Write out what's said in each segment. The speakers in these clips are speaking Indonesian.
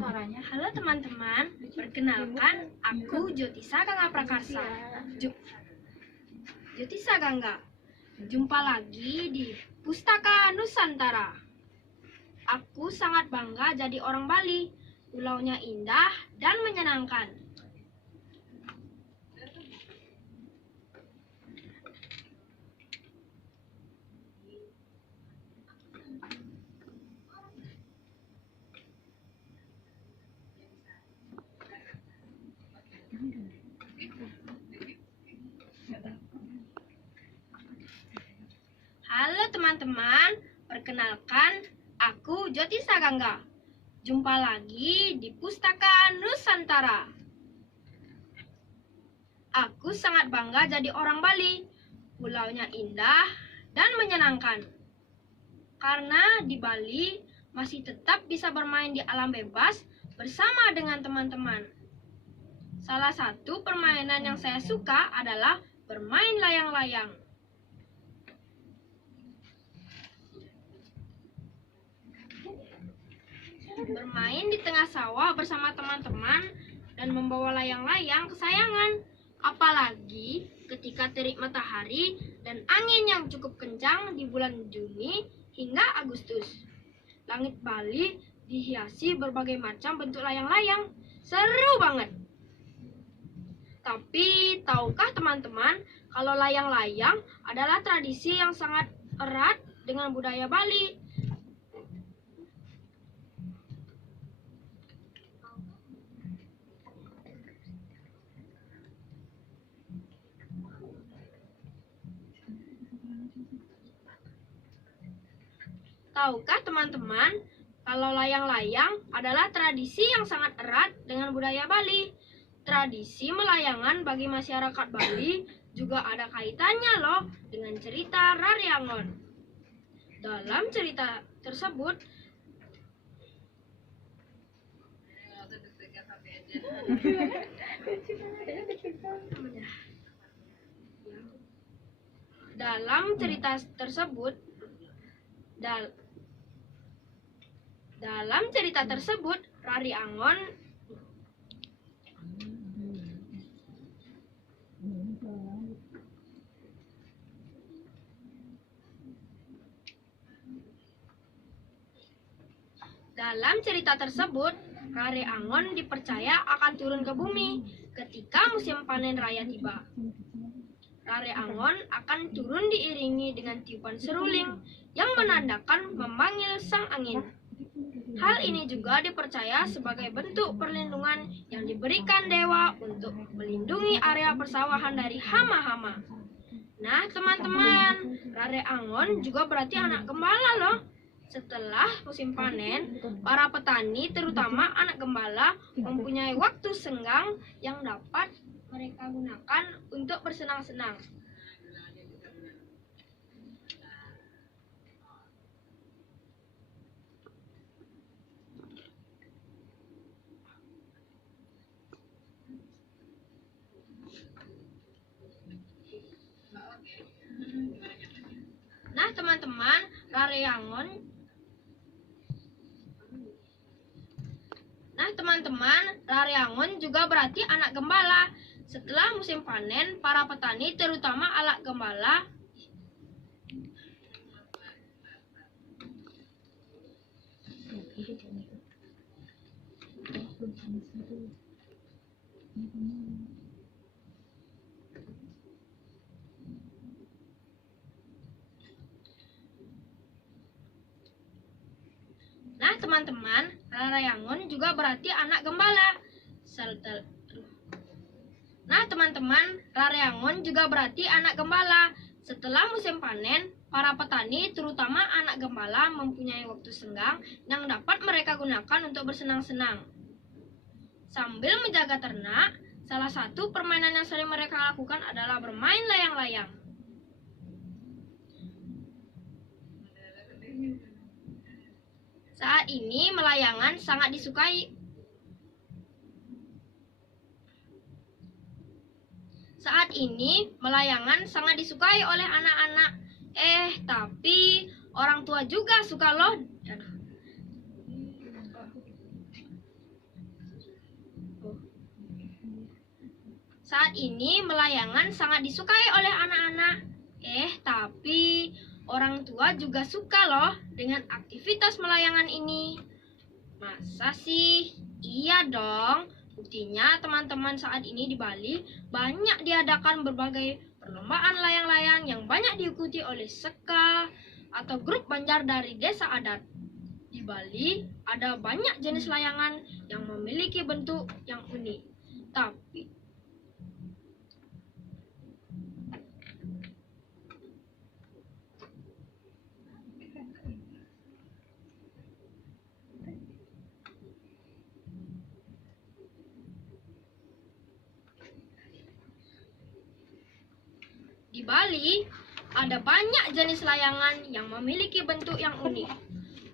suaranya. Halo teman-teman, perkenalkan aku Jyotisa Gangga Prakarsa. Jyotisa Gangga. Jumpa lagi di Pustaka Nusantara. Aku sangat bangga jadi orang Bali. Pulaunya indah dan menyenangkan. Halo teman-teman, perkenalkan aku Jyotisa Gangga. Jumpa lagi di Pustaka Nusantara. Aku sangat bangga jadi orang Bali. Pulaunya indah dan menyenangkan. Karena di Bali masih tetap bisa bermain di alam bebas bersama dengan teman-teman. Salah satu permainan yang saya suka adalah bermain layang-layang. Bermain di tengah sawah bersama teman-teman dan membawa layang-layang kesayangan. Apalagi ketika terik matahari dan angin yang cukup kencang di bulan Juni hingga Agustus. Langit Bali dihiasi berbagai macam bentuk layang-layang. Seru banget. Tapi tahukah teman-teman kalau layang-layang adalah tradisi yang sangat erat dengan budaya Bali? Tahukah teman-teman kalau layang-layang adalah tradisi yang sangat erat dengan budaya Bali? Tradisi melayangan bagi masyarakat Bali juga ada kaitannya loh dengan cerita Raryangon. Dalam cerita tersebut, Raryangon Raryangon dipercaya akan turun ke bumi ketika musim panen raya tiba. Raryangon akan turun diiringi dengan tiupan seruling yang menandakan memanggil sang angin. Hal ini juga dipercaya sebagai bentuk perlindungan yang diberikan dewa untuk melindungi area persawahan dari hama-hama. Nah teman-teman, Raryangon juga berarti anak gembala loh. Setelah musim panen, para petani terutama anak gembala mempunyai waktu senggang yang dapat mereka gunakan untuk bersenang-senang. Nah teman-teman, Raryangon juga berarti anak gembala. Setelah musim panen, para petani terutama anak gembala Raryangon juga berarti anak gembala. Setelah musim panen, para petani terutama anak gembala mempunyai waktu senggang yang dapat mereka gunakan untuk bersenang-senang. Sambil menjaga ternak, salah satu permainan yang sering mereka lakukan adalah bermain layang-layang. Saat ini melayangan sangat disukai. Oleh anak-anak. Tapi orang tua juga suka loh. Saat ini melayangan sangat disukai oleh anak-anak. Tapi orang tua juga suka loh dengan aktivitas melayangan ini. Masa sih? Iya dong. Buktinya teman-teman saat ini di Bali banyak diadakan berbagai perlombaan layang-layang yang banyak diikuti oleh Seka atau grup Banjar dari desa adat. Di Bali ada banyak jenis layangan yang memiliki bentuk yang unik. Tapi di Bali ada banyak jenis layangan yang memiliki bentuk yang unik.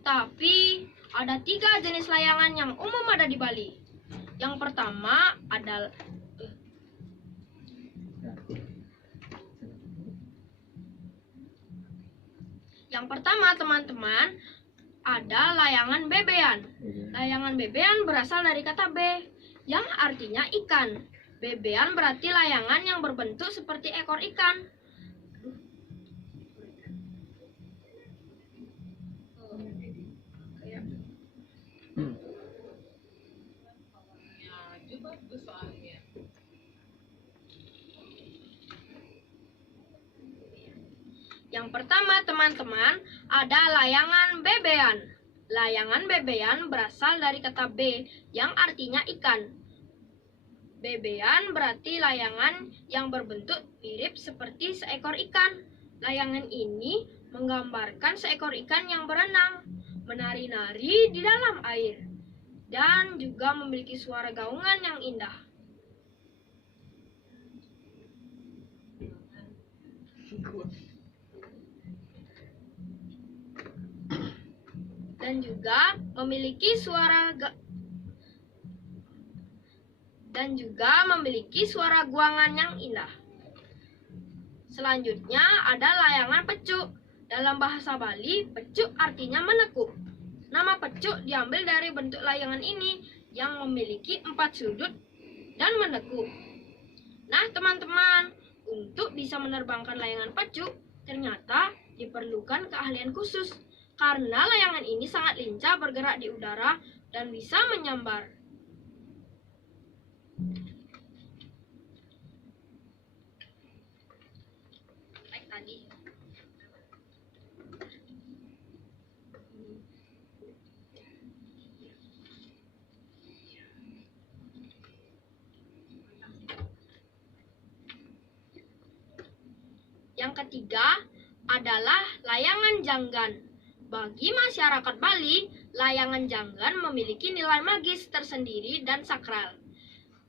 Tapi ada 3 jenis layangan yang umum ada di Bali. Yang pertama adalah teman-teman, ada layangan bebean. Layangan bebean berasal dari kata be, yang artinya ikan. Bebean berarti layangan yang berbentuk seperti ekor ikan. Yang pertama teman-teman ada layangan bebean. Layangan bebean berasal dari kata be yang artinya ikan. Bebean berarti layangan yang berbentuk mirip seperti seekor ikan. Layangan ini menggambarkan seekor ikan yang berenang, menari-nari di dalam air, dan juga memiliki suara gaungan yang indah. Dan juga memiliki suara guangan yang indah. Selanjutnya ada layangan pecuk. Dalam bahasa Bali, pecuk artinya menekuk. Nama pecuk diambil dari bentuk layangan ini yang memiliki 4 sudut dan menekuk. Nah teman-teman, untuk bisa menerbangkan layangan pecuk, ternyata diperlukan keahlian khusus. Karena layangan ini sangat lincah bergerak di udara dan bisa menyambar. Yang ketiga adalah layangan janggan. Bagi masyarakat Bali, layangan janggan memiliki nilai magis tersendiri dan sakral.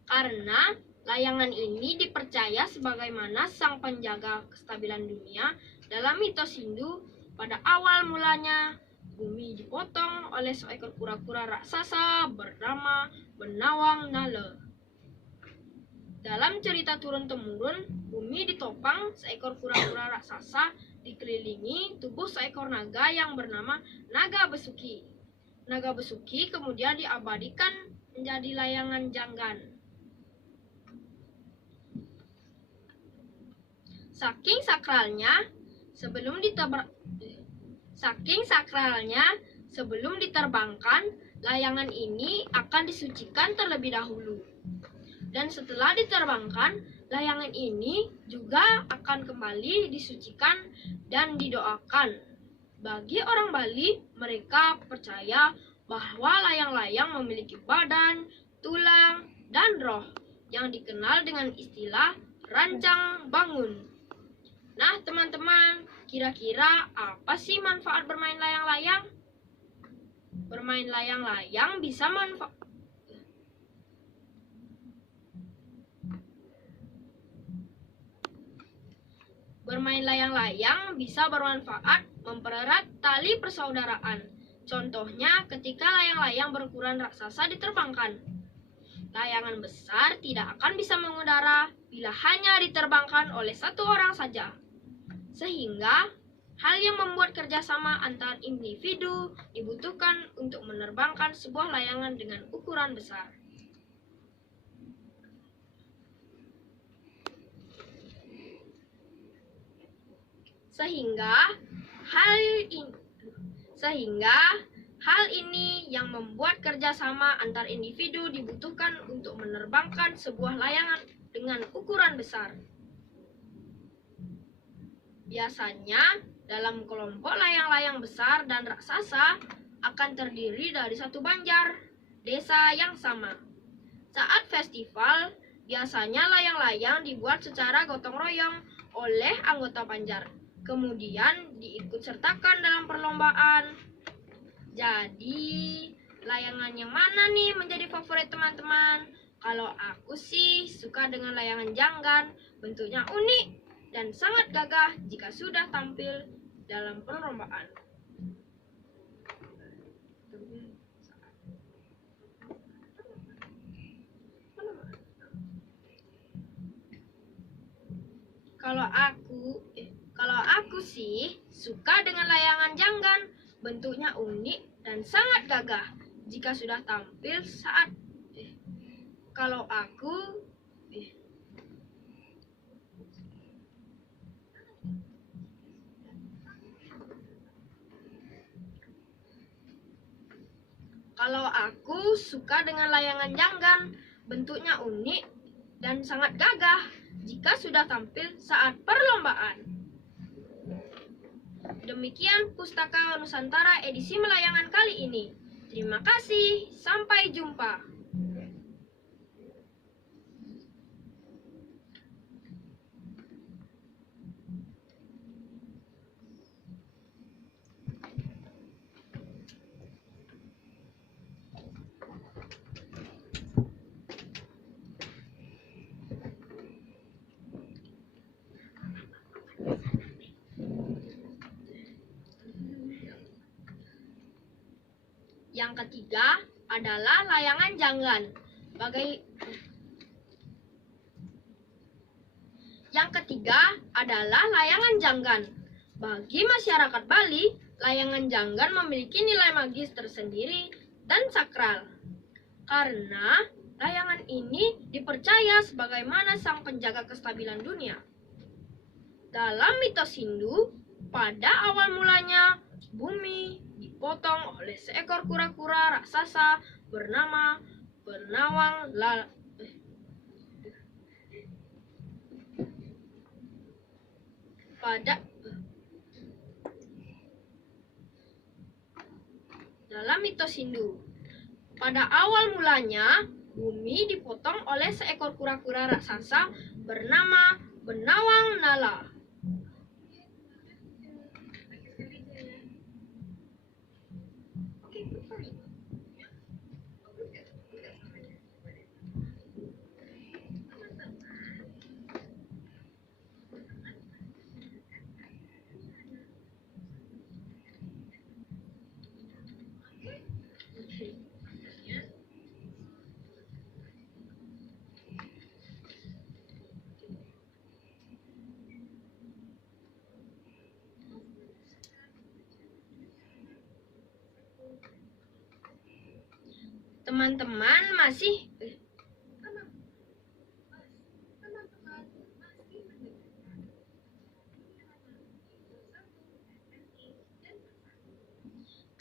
Karena layangan ini dipercaya sebagaimana sang penjaga kestabilan dunia dalam mitos Hindu. Pada awal mulanya, bumi dipotong oleh seekor kura-kura raksasa bernama Benawang Nala. Dalam cerita turun-temurun, bumi ditopang seekor kura-kura raksasa dikelilingi tubuh seekor naga yang bernama Naga Besuki. Naga Besuki kemudian diabadikan menjadi layangan janggan. Saking sakralnya, sebelum diterbangkan, layangan ini akan disucikan terlebih dahulu. Dan setelah diterbangkan, layangan ini juga akan kembali disucikan dan didoakan. Bagi orang Bali, mereka percaya bahwa layang-layang memiliki badan, tulang, dan roh yang dikenal dengan istilah rancang bangun. Nah teman-teman, kira-kira apa sih manfaat bermain layang-layang? Bermain layang-layang bisa bermanfaat mempererat tali persaudaraan. Contohnya ketika layang-layang berukuran raksasa diterbangkan. Layangan besar tidak akan bisa mengudara bila hanya diterbangkan oleh satu orang saja. Sehingga hal yang membuat kerjasama antar individu dibutuhkan untuk menerbangkan sebuah layangan dengan ukuran besar. Sehingga hal ini yang membuat kerjasama antar individu dibutuhkan untuk menerbangkan sebuah layangan dengan ukuran besar. Biasanya, dalam kelompok layang-layang besar dan raksasa akan terdiri dari satu banjar, desa yang sama. Saat festival, biasanya layang-layang dibuat secara gotong royong oleh anggota banjar, kemudian diikut sertakan dalam perlombaan. Jadi, layangan yang mana nih menjadi favorit teman-teman? Kalau aku sih suka dengan layangan janggan, bentuknya unik dan sangat gagah jika sudah tampil dalam perlombaan. Kalau aku sih suka dengan layangan janggan, bentuknya unik dan sangat gagah jika sudah tampil saat kalau aku suka dengan layangan janggan, bentuknya unik dan sangat gagah jika sudah tampil saat perlombaan. Demikian Pustaka Nusantara edisi Melayangan kali ini. Terima kasih, sampai jumpa. Yang ketiga adalah layangan janggan. Bagi masyarakat Bali, layangan janggan memiliki nilai magis tersendiri dan sakral. Karena layangan ini dipercaya sebagaimana sang penjaga kestabilan dunia. Dalam mitos Hindu, pada awal mulanya bumi dipotong oleh seekor kura-kura raksasa bernama Benawang Lala. Dalam mitos Hindu, pada awal mulanya bumi dipotong oleh seekor kura-kura raksasa bernama Benawang Nala.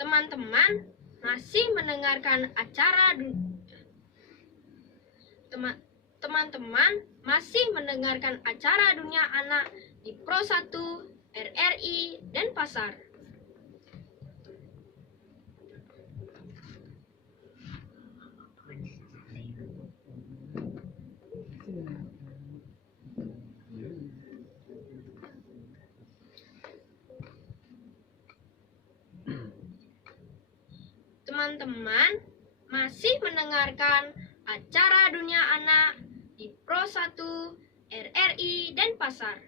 Teman-teman masih mendengarkan acara Dunia Anak di Pro 1 RRI Denpasar. Teman-teman masih mendengarkan acara Dunia Anak di Pro 1 RRI Denpasar.